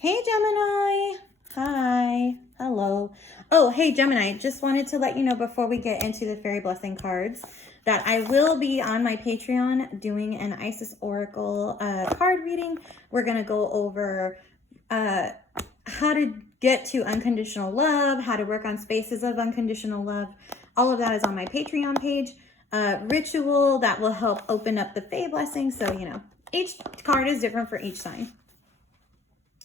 Hey, Gemini. Hi. Hello. Oh, hey, Gemini. Just wanted to let you know before we get into the fairy blessing cards that I will be on my Patreon doing an Isis Oracle card reading. We're going to go over how to get to unconditional love, how to work on spaces of unconditional love. All of that is on my Patreon page. Ritual that will help open up the fae blessing. So, you know, each card is different for each sign.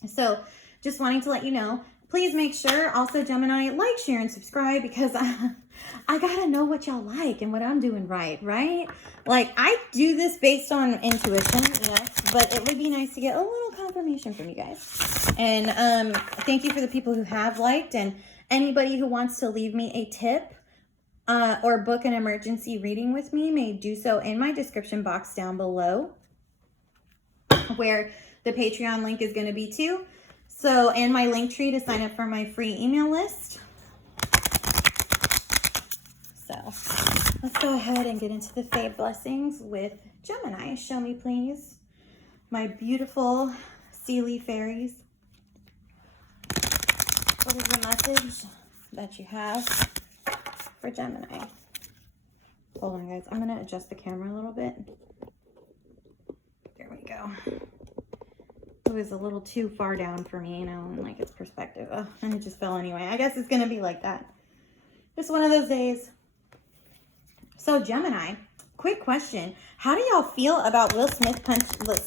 So just wanting to let you know, please make sure also, Gemini, like, share, and subscribe, because I gotta know what y'all like and what I'm doing right? Like, I do this based on intuition, yes, but it would be nice to get a little confirmation from you guys. And thank you for the people who have liked, and anybody who wants to leave me a tip or book an emergency reading with me may do so in my description box down below, where the Patreon link is going to be too. So, and my link tree to sign up for my free email list. So, let's go ahead and get into the fae blessings with Gemini. Show me, please, my beautiful sea leaf fairies. What is the message that you have for Gemini? Hold on, guys. I'm going to adjust the camera a little bit. There we go. It was a little too far down for me, you know, and like its perspective. Oh, and it just fell anyway. I guess it's going to be like that. Just one of those days. So, Gemini, quick question. How do y'all feel about Will Smith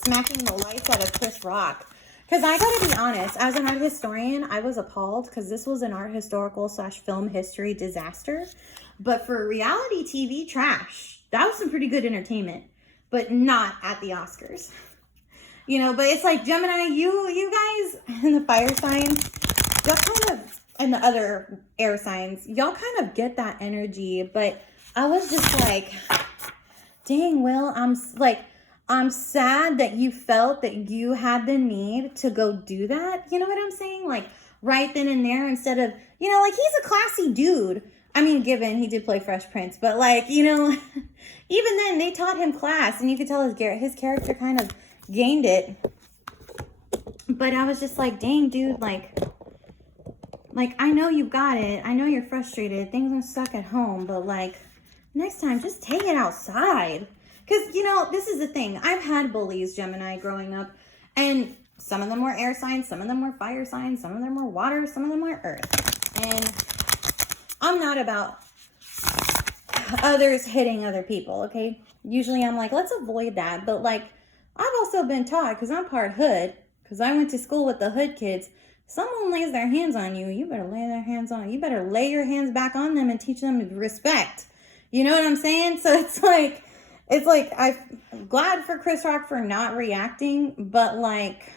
smacking the lights out of Chris Rock? Because I got to be honest, as an art historian, I was appalled because this was an art historical / film history disaster. But for reality TV trash, that was some pretty good entertainment, but not at the Oscars. You know, but it's like, Gemini, you guys in the fire signs, y'all kind of, and the other air signs, y'all kind of get that energy. But I was just like, dang, Will, I'm sad that you felt that you had the need to go do that. You know what I'm saying? Like, right then and there, instead of, you know, like, he's a classy dude. I mean, given he did play Fresh Prince, but like, you know, even then they taught him class, and you could tell his character kind of gained it. But I was just like, dang, dude, like I know you got it, I know you're frustrated, things don't suck at home, but like, next time just take it outside. Because, you know, this is the thing, I've had bullies, Gemini, growing up, and some of them were air signs, some of them were fire signs, some of them were water, some of them were earth. And I'm not about others hitting other people, okay? Usually I'm like, let's avoid that. But like, I've also been taught, because I'm part hood, because I went to school with the hood kids, someone lays their hands on you, you better lay their hands on you. You better lay your hands back on them and teach them respect. You know what I'm saying? So it's like I'm glad for Chris Rock for not reacting, but like,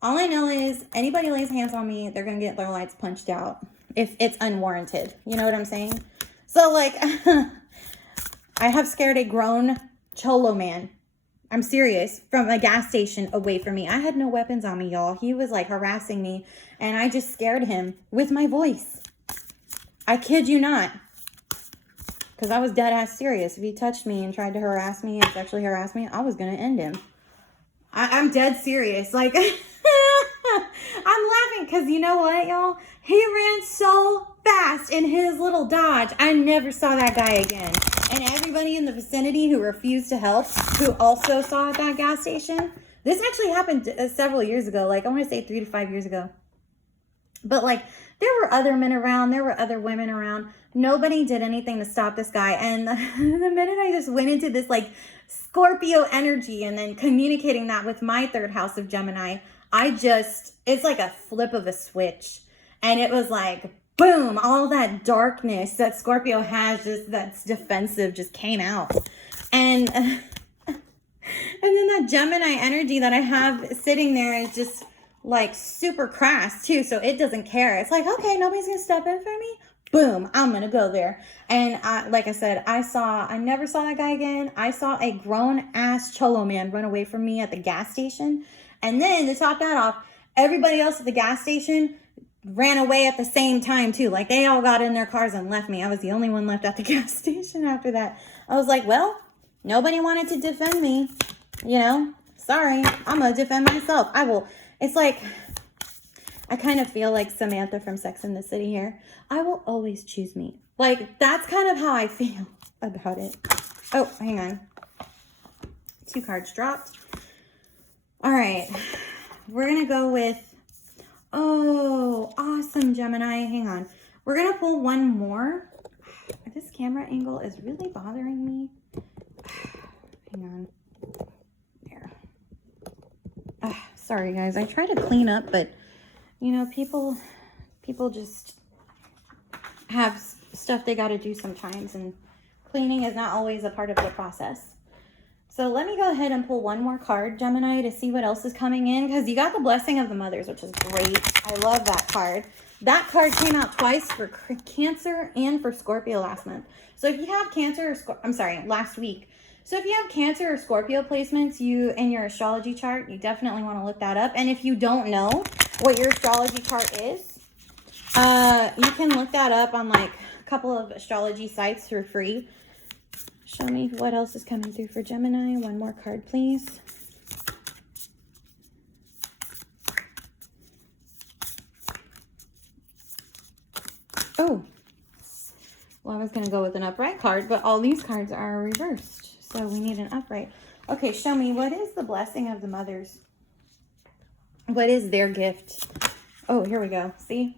all I know is anybody lays hands on me, they're going to get their lights punched out if it's unwarranted. You know what I'm saying? So like, I have scared a grown cholo man, I'm serious, from a gas station away from me. I had no weapons on me, y'all. He was like harassing me, and I just scared him with my voice. I kid you not. Because I was dead ass serious. If he touched me and tried to harass me and sexually harass me, I was going to end him. I'm dead serious. Like, I'm laughing because you know what, y'all? He ran so fast in his little Dodge. I never saw that guy again. And everybody in the vicinity who refused to help, who also saw at that gas station. This actually happened several years ago. Like, I want to say 3 to 5 years ago. But like, there were other men around. There were other women around. Nobody did anything to stop this guy. And the minute I just went into this like Scorpio energy and then communicating that with my third house of Gemini, it's like a flip of a switch. And it was like, boom, all that darkness that Scorpio has, just that's defensive, just came out. And then that Gemini energy that I have sitting there is just like super crass too. So it doesn't care. It's like, okay, nobody's going to step in for me. Boom, I'm going to go there. And like I said, I never saw that guy again. I saw a grown ass cholo man run away from me at the gas station. And then to top that off, everybody else at the gas station ran away at the same time too. Like, they all got in their cars and left me. I was the only one left at the gas station after that. I was like, well, nobody wanted to defend me, you know? sorry, I'm gonna defend myself. I will. It's like, I kind of feel like Samantha from Sex and the City here. I will always choose me. Like, that's kind of how I feel about it. Oh, hang on. 2 cards dropped. All right. We're going to go with, oh, awesome, Gemini. Hang on. We're going to pull one more. This camera angle is really bothering me. Hang on. There. Sorry, guys. I try to clean up, but, you know, people just have stuff they got to do sometimes, and cleaning is not always a part of the process. So let me go ahead and pull one more card, Gemini, to see what else is coming in, because you got the Blessing of the Mothers, which is great. I love that card. That card came out twice for Cancer and for Scorpio last month. So if you have Cancer or last week. So if you have Cancer or Scorpio placements in your astrology chart, you definitely want to look that up. And if you don't know what your astrology chart is, you can look that up on like a couple of astrology sites for free. Show me what else is coming through for Gemini. One more card, please. Oh, well, I was going to go with an upright card, but all these cards are reversed. So we need an upright. Okay, show me, what is the Blessing of the Mothers? What is their gift? Oh, here we go. See?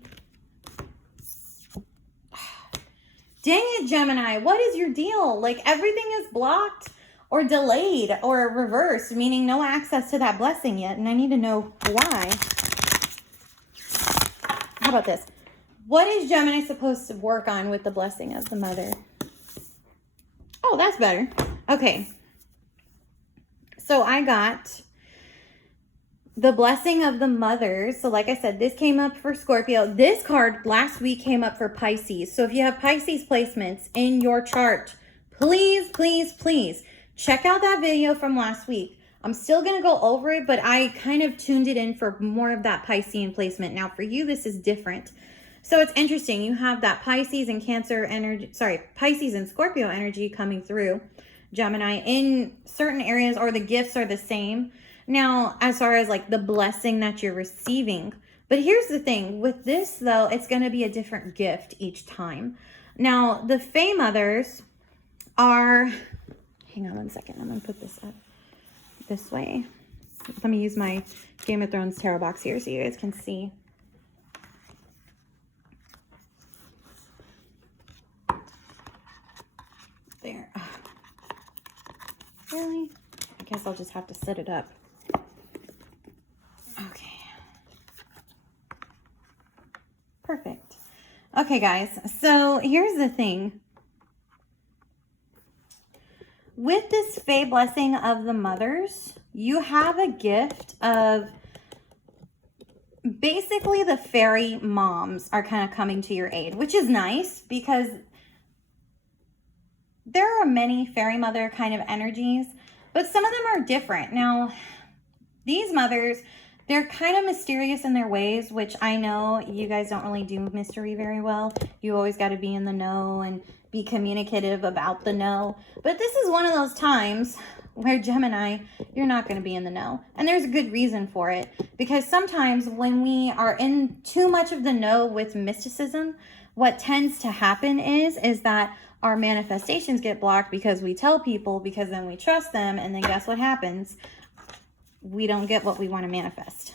Dang it, Gemini. What is your deal? Like, everything is blocked or delayed or reversed, meaning no access to that blessing yet. And I need to know why. How about this? What is Gemini supposed to work on with the Blessing of the Mother? Oh, that's better. Okay. So I got the Blessing of the Mothers. So like I said, this came up for Scorpio. This card last week came up for Pisces. So if you have Pisces placements in your chart, please, please, please check out that video from last week. I'm still going to go over it, but I kind of tuned it in for more of that Piscean placement. Now for you, this is different. So it's interesting. You have that Pisces and Cancer energy, Pisces and Scorpio energy coming through, Gemini, in certain areas, or the gifts are the same. Now, as far as like the blessing that you're receiving. But here's the thing. With this, though, it's going to be a different gift each time. Now, the Fae Mothers are... Hang on one second. I'm going to put this up this way. Let me use my Game of Thrones tarot box here so you guys can see. There. Really? I guess I'll just have to set it up. Okay. Perfect. Okay, guys. So here's the thing. With this Fae Blessing of the Mothers, you have a gift of basically the fairy moms are kind of coming to your aid, which is nice because there are many fairy mother kind of energies, but some of them are different. Now, these mothers, they're kind of mysterious in their ways, which I know you guys don't really do mystery very well. You always got to be in the know and be communicative about the know. But this is one of those times where, Gemini, you're not going to be in the know. And there's a good reason for it. Because sometimes when we are in too much of the know with mysticism, what tends to happen is that our manifestations get blocked because we tell people, because then we trust them, and then guess what happens? We don't get what we want to manifest,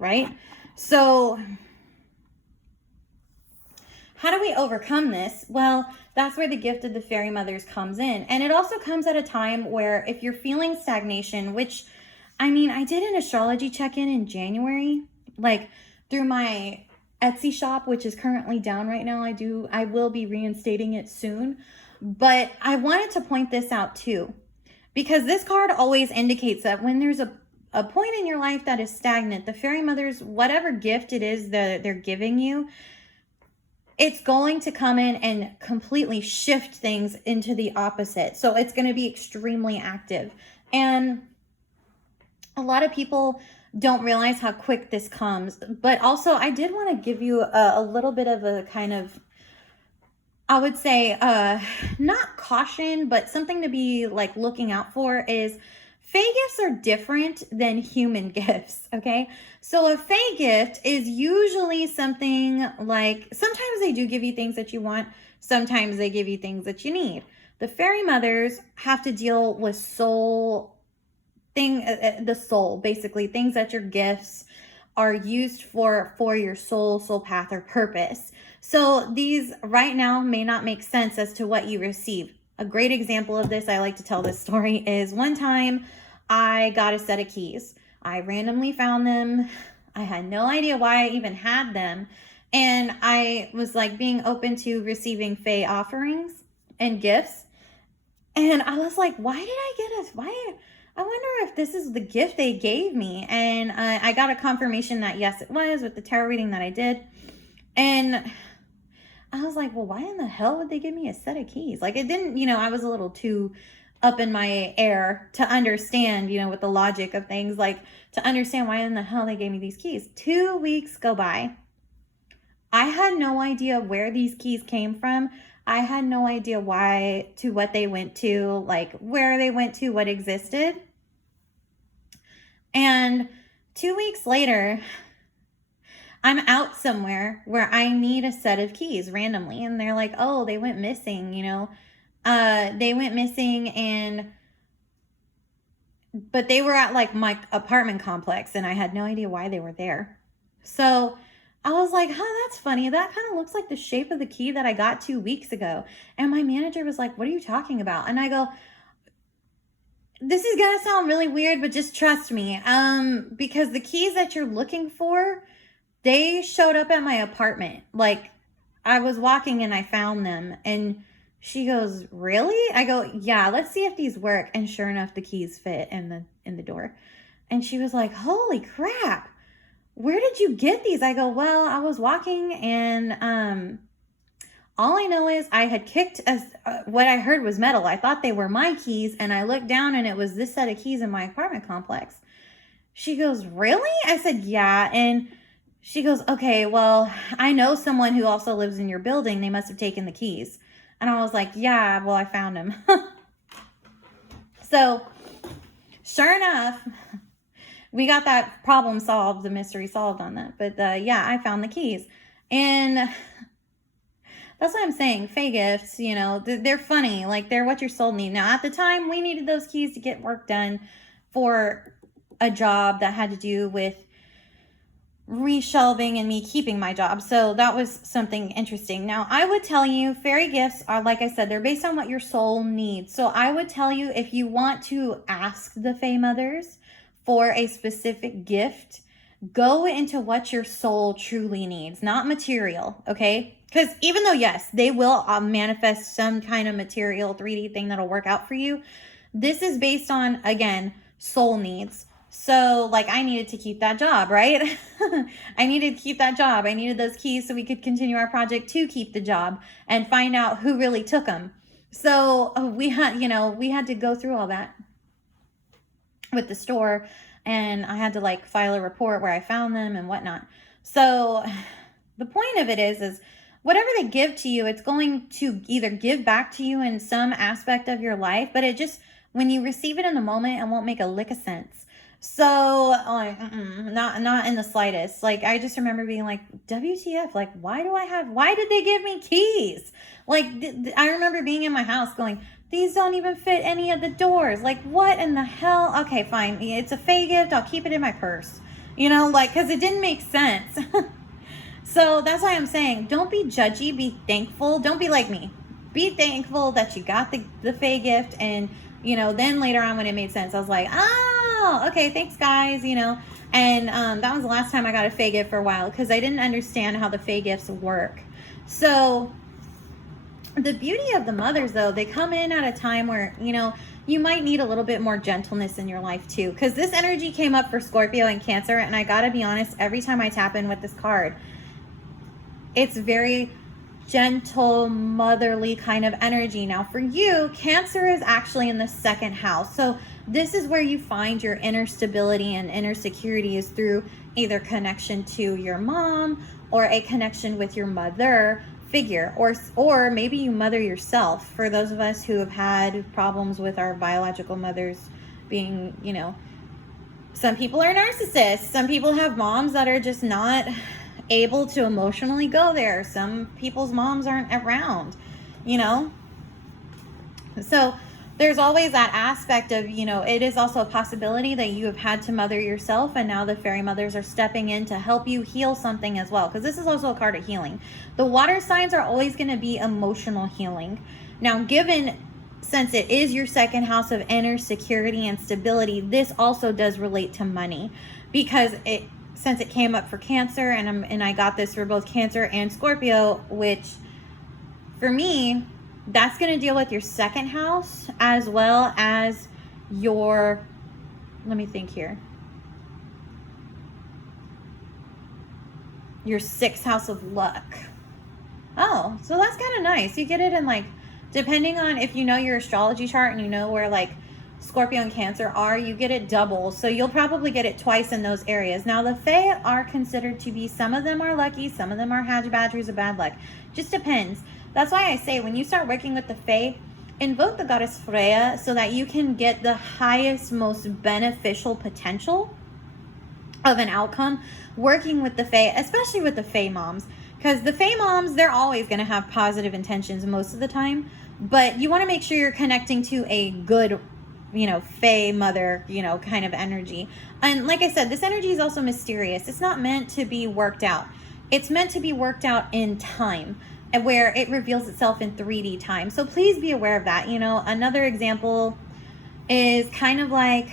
right? So how do we overcome this? Well, that's where the gift of the fairy mothers comes in. And it also comes at a time where if you're feeling stagnation, which, I mean, I did an astrology check-in in January, like through my Etsy shop, which is currently down right now. I will be reinstating it soon, but I wanted to point this out too, because this card always indicates that when there's a point in your life that is stagnant, the fairy mothers, whatever gift it is that they're giving you, it's going to come in and completely shift things into the opposite. So it's going to be extremely active. And a lot of people don't realize how quick this comes. But also, I did want to give you a little bit of a kind of, I would say, not caution, but something to be like looking out for is Fae gifts are different than human gifts, okay? So a fae gift is usually something like, sometimes they do give you things that you want, sometimes they give you things that you need. The fairy mothers have to deal with the soul, basically, things that your gifts are used for your soul path or purpose. So these right now may not make sense as to what you receive. A great example of this, I like to tell this story, is one time I got a set of keys. I randomly found them. I had no idea why I even had them. And I was like being open to receiving fae offerings and gifts. And I was like, why did I get I wonder if this is the gift they gave me. And I got a confirmation that yes, it was, with the tarot reading that I did. And I was like, well, why in the hell would they give me a set of keys? Like, it didn't, I was a little too up in my air to understand, with the logic of things, like to understand why in the hell they gave me these keys. 2 weeks go by. I had no idea where these keys came from. I had no idea what they went to, like where they went to, what existed. And 2 weeks later, I'm out somewhere where I need a set of keys randomly. And they're like, oh, they went missing, they went missing but they were at like my apartment complex and I had no idea why they were there. So I was like, that's funny. That kind of looks like the shape of the key that I got 2 weeks ago. And my manager was like, what are you talking about? And I go, this is going to sound really weird, but just trust me. Because the keys that you're looking for, they showed up at my apartment. Like, I was walking and I found them. And she goes, really? I go, yeah, let's see if these work. And sure enough, the keys fit in the door. And she was like, holy crap. Where did you get these? I go, well, I was walking and all I know is I had kicked what I heard was metal. I thought they were my keys and I looked down and it was this set of keys in my apartment complex. She goes, really? I said, yeah. And she goes, okay, well, I know someone who also lives in your building. They must have taken the keys. And I was like, yeah, well, I found them. So sure enough, we got that problem solved, the mystery solved on that. But yeah, I found the keys. And that's what I'm saying. Fae gifts, they're funny. Like, they're what your soul needs. Now, at the time, we needed those keys to get work done for a job that had to do with reshelving and me keeping my job. So that was something interesting. Now, I would tell you, fairy gifts are, like I said, they're based on what your soul needs. So I would tell you, if you want to ask the Fae mothers for a specific gift, go into what your soul truly needs, not material, okay? Because even though, yes, they will manifest some kind of material 3D thing that'll work out for you, this is based on, again, soul needs. So, like, I needed to keep that job, right? I needed to keep that job. I needed those keys so we could continue our project to keep the job and find out who really took them. So we had to go through all that with the store, and I had to like file a report where I found them and whatnot. So the point of it is whatever they give to you, it's going to either give back to you in some aspect of your life, but it just, when you receive it in the moment, it won't make a lick of sense. So not in the slightest. Like, I just remember being like, WTF, like, why did they give me keys? Like, I remember being in my house going, these don't even fit any of the doors. Like, what in the hell? Okay, fine. It's a Fae gift. I'll keep it in my purse. Because it didn't make sense. So that's why I'm saying, don't be judgy. Be thankful. Don't be like me. Be thankful that you got the Fae gift. And, then later on when it made sense, I was like, oh, okay, thanks, guys, And that was the last time I got a Fae gift for a while because I didn't understand how the Fae gifts work. So the beauty of the mothers, though, they come in at a time where, you might need a little bit more gentleness in your life, too. Because this energy came up for Scorpio and Cancer, and I got to be honest, every time I tap in with this card, it's very gentle, motherly kind of energy. Now, for you, Cancer is actually in the second house. So this is where you find your inner stability and inner security, is through either connection to your mom or a connection with your mother figure, or maybe you mother yourself. For those of us who have had problems with our biological mothers, being, you know, some people are narcissists. Some people have moms that are just not able to emotionally go there. Some people's moms aren't around, you know. So there's always that aspect of, you know, it is also a possibility that you have had to mother yourself, and now the fairy mothers are stepping in to help you heal something as well, because this is also a card of healing. The water signs are always going to be emotional healing. Now, since it is your second house of inner security and stability, this also does relate to money, because since it came up for Cancer, and I got this for both Cancer and Scorpio, which for me, that's going to deal with your second house as well as your, let me think here, your sixth house of luck. Oh, so that's kind of nice. You get it in, like, depending on if you know your astrology chart and you know where like Scorpio and Cancer are, you get it double. So you'll probably get it twice in those areas. Now, the Fae are considered to be, some of them are lucky, some of them are badgers of bad luck. Just depends. That's why I say when you start working with the Fae, invoke the goddess Freya so that you can get the highest, most beneficial potential of an outcome working with the Fae, especially with the Fae moms. Because the Fae moms, they're always going to have positive intentions most of the time. But you want to make sure you're connecting to a good, you know, Fae mother, you know, kind of energy. And like I said, this energy is also mysterious. It's not meant to be worked out. It's meant to be worked out in time, and where it reveals itself in 3D time. So please be aware of that. You know, another example is kind of like,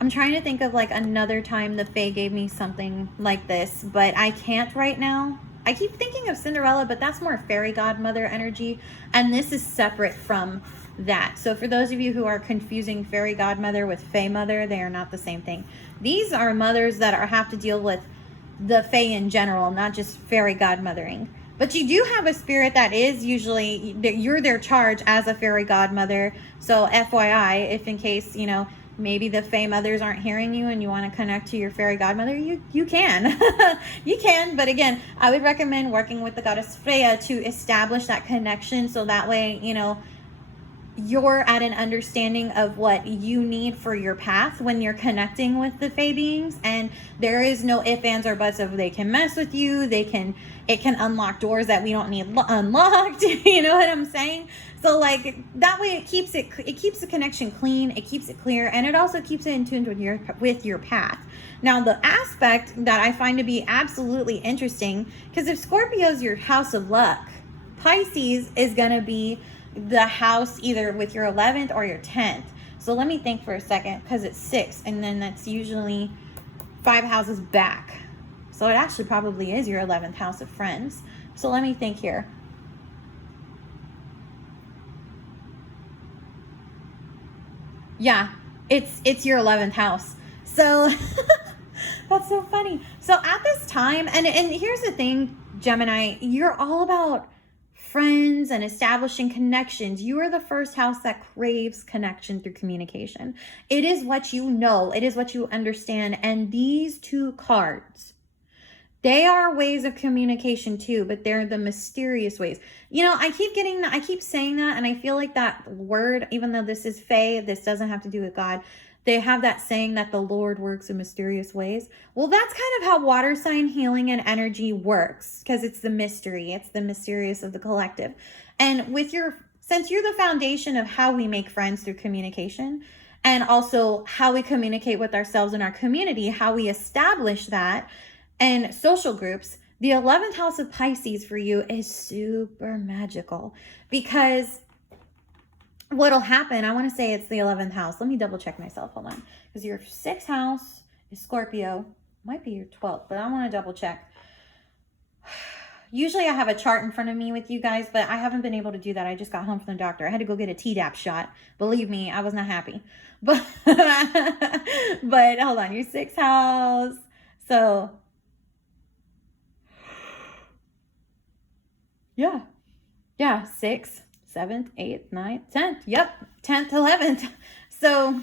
I'm trying to think of like another time the Fae gave me something like this, but I can't right now. I keep thinking of Cinderella, but that's more fairy godmother energy, and this is separate from that. So for those of you who are confusing fairy godmother with Fae mother, they are not the same thing. These are mothers that have to deal with the Fae in general, not just fairy godmothering. But you do have a spirit that is usually, you're their charge as a fairy godmother. So FYI, if in case, you know, maybe the Fae mothers aren't hearing you and you want to connect to your fairy godmother, you can. You can, but again, I would recommend working with the goddess Freya to establish that connection, so that way, you know, you're at an understanding of what you need for your path when you're connecting with the Fae beings, and there is no ifs, ands, or buts of they can mess with you, it can unlock doors that we don't need unlocked. You know what I'm saying? So like that way it keeps the connection clean, it keeps it clear, and it also keeps it in tune with your path. Now, the aspect that I find to be absolutely interesting, because if Scorpio's your house of luck, Pisces is going to be the house either with your 11th or your 10th. So let me think for a second, because it's 6, and then that's usually 5 houses back. So it actually probably is your 11th house of friends. So let me think here. Yeah, it's your 11th house. So that's so funny. So at this time, and here's the thing, Gemini, you're all about friends and establishing connections. You are the first house that craves connection through communication. It is what you know. It is what you understand. And these two cards, they are ways of communication too, but they're the mysterious ways. You know, I keep saying that, and I feel like that word, even though this is Fae, this doesn't have to do with God. They have that saying that the Lord works in mysterious ways. Well, that's kind of how water sign healing and energy works, because it's the mystery. It's the mysterious of the collective. And since you're the foundation of how we make friends through communication, and also how we communicate with ourselves in our community, how we establish that, and social groups, the 11th house of Pisces for you is super magical, because what'll happen, I want to say it's the 11th house. Let me double check myself. Hold on. Because your 6th house is Scorpio. Might be your 12th, but I want to double check. Usually I have a chart in front of me with you guys, but I haven't been able to do that. I just got home from the doctor. I had to go get a Tdap shot. Believe me, I was not happy. But hold on. Your 6th house. So yeah, 6th, 7th, 8th, 9th, 10th. Yep, 10th, 11th. So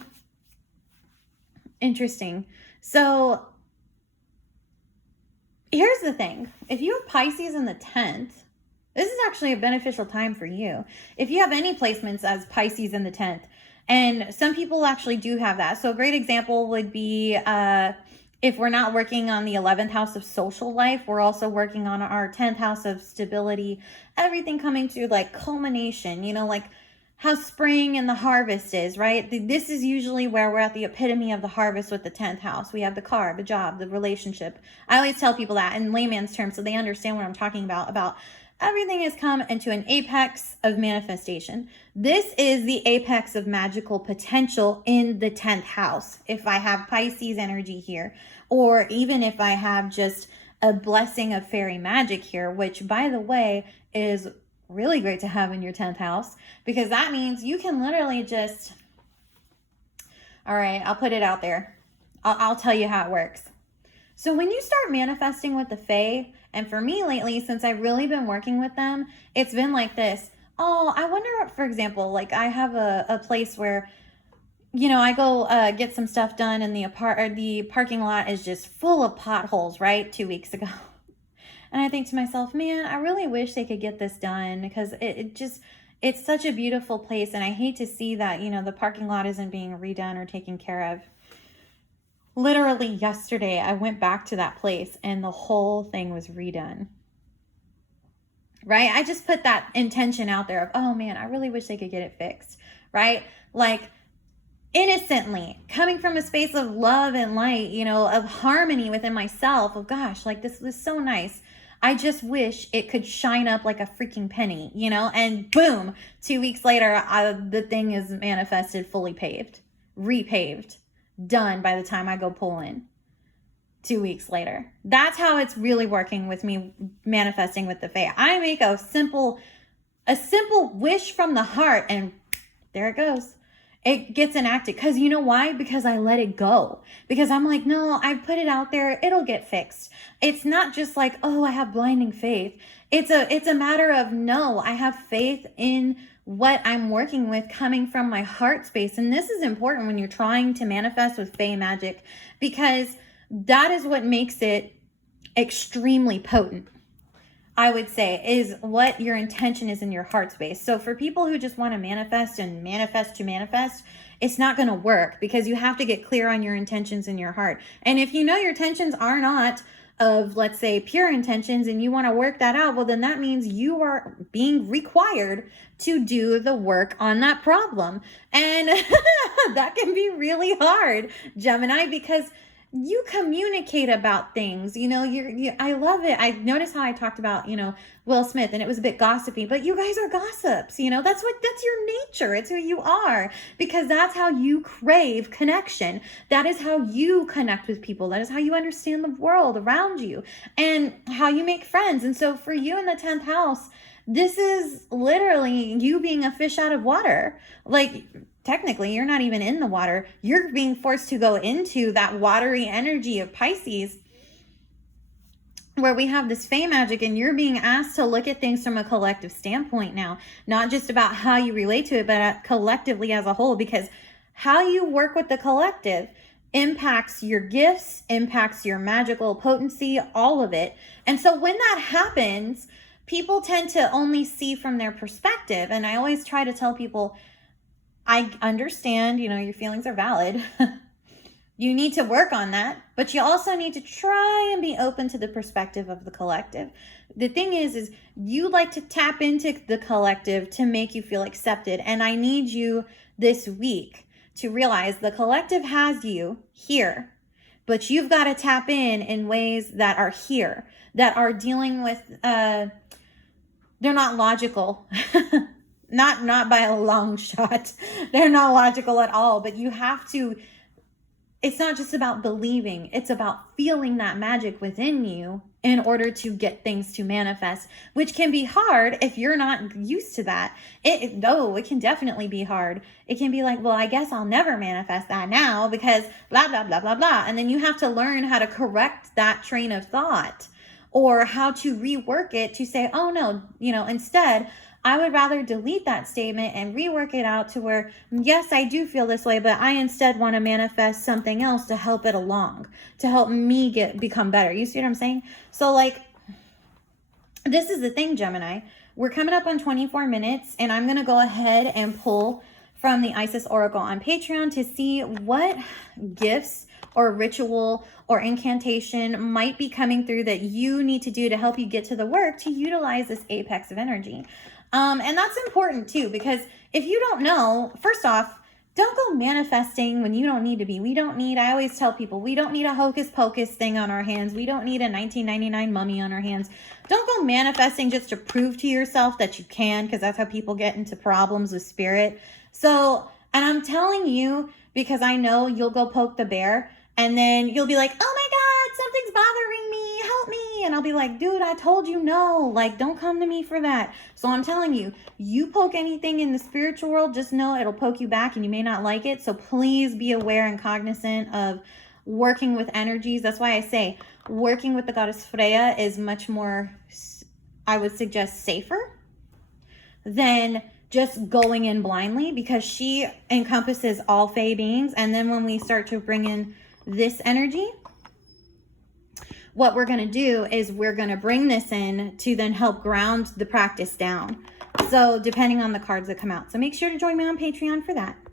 interesting. So here's the thing. If you have Pisces in the 10th, this is actually a beneficial time for you. If you have any placements as Pisces in the 10th, And some people actually do have that. So a great example would be if we're not working on the 11th house of social life, we're also working on our 10th house of stability, everything coming to like culmination, you know, like how spring and the harvest is, right? This is usually where we're at the epitome of the harvest with the 10th house. We have the car, the job, the relationship. I always tell people that in layman's terms so they understand what I'm talking about everything has come into an apex of manifestation. This is the apex of magical potential in the 10th house. If I have Pisces energy here, or even if I have just a blessing of fairy magic here, which by the way is really great to have in your 10th house, because that means you can literally just, all right, I'll put it out there. I'll tell you how it works. So when you start manifesting with the Fae, and for me lately, since I've really been working with them, it's been like this. Oh, I wonder, for example, like I have a place where, you know, I go get some stuff done and the parking lot is just full of potholes, right? 2 weeks ago. And I think to myself, man, I really wish they could get this done because it's such a beautiful place. And I hate to see that, you know, the parking lot isn't being redone or taken care of. Literally yesterday, I went back to that place and the whole thing was redone. Right? I just put that intention out there of, oh man, I really wish they could get it fixed. Right? Like innocently, coming from a space of love and light, you know, of harmony within myself. Oh gosh, like this was so nice. I just wish it could shine up like a freaking penny, you know, and boom, 2 weeks later, the thing is manifested, fully paved, repaved, done by the time I go pull in 2 weeks later. That's how it's really working with me manifesting with the Fae. I make a simple wish from the heart and there it goes. It gets enacted. Because you know why? Because I let it go. Because I'm like, no, I put it out there. It'll get fixed. It's not just like, oh, I have blinding faith. It's a matter of, no, I have faith in what I'm working with coming from my heart space. And this is important when you're trying to manifest with Fae magic, because that is what makes it extremely potent. I would say is what your intention is in your heart space. So for people who just want to manifest and manifest to manifest, it's not going to work because you have to get clear on your intentions in your heart. And if you know your intentions are not of, let's say, pure intentions and you want to work that out, well, then that means you are being required to do the work on that problem. And that can be really hard, Gemini, because you communicate about things, you know, I love it. I noticed how I talked about, you know, Will Smith and it was a bit gossipy, but you guys are gossips, you know, that's your nature. It's who you are because that's how you crave connection. That is how you connect with people. That is how you understand the world around you and how you make friends. And so for you in the 10th house, this is literally you being a fish out of water. Like, technically, you're not even in the water. You're being forced to go into that watery energy of Pisces where we have this Fae magic and you're being asked to look at things from a collective standpoint now, not just about how you relate to it, but collectively as a whole, because how you work with the collective impacts your gifts, impacts your magical potency, all of it. And so when that happens, people tend to only see from their perspective. And I always try to tell people, I understand, you know, your feelings are valid. You need to work on that, but you also need to try and be open to the perspective of the collective. The thing is you like to tap into the collective to make you feel accepted. And I need you this week to realize the collective has you here, but you've got to tap in ways that are here, that are dealing with, they're not logical. Not by a long shot. They're not logical at all, but you have to, it's not just about believing, it's about feeling that magic within you in order to get things to manifest, which can be hard if you're not used to that. It can definitely be hard. It can be like, well, I guess I'll never manifest that now because blah, blah, blah, blah, blah. And then you have to learn how to correct that train of thought or how to rework it to say, oh no, you know, instead, I would rather delete that statement and rework it out to where, yes, I do feel this way, but I instead want to manifest something else to help it along, to help me become better. You see what I'm saying? So like, this is the thing, Gemini. We're coming up on 24 minutes and I'm going to go ahead and pull from the Isis Oracle on Patreon to see what gifts or ritual or incantation might be coming through that you need to do to help you get to the work to utilize this apex of energy. And that's important too, because if you don't know, first off, don't go manifesting when you don't need to be. I always tell people, we don't need a hocus pocus thing on our hands. We don't need a 1999 mummy on our hands. Don't go manifesting just to prove to yourself that you can, because that's how people get into problems with spirit. So, and I'm telling you, because I know you'll go poke the bear and then you'll be like, oh my God, something's bothering me, help me. And I'll be like, dude, I told you no, like, don't come to me for that. So I'm telling you, you poke anything in the spiritual world, just know it'll poke you back and you may not like it. So please be aware and cognizant of working with energies. That's why I say working with the goddess Freya is much more, I would suggest, safer than just going in blindly, because she encompasses all Fae beings. And then when we start to bring in this energy, what we're going to do is we're going to bring this in to then help ground the practice down. So depending on the cards that come out. So make sure to join me on Patreon for that.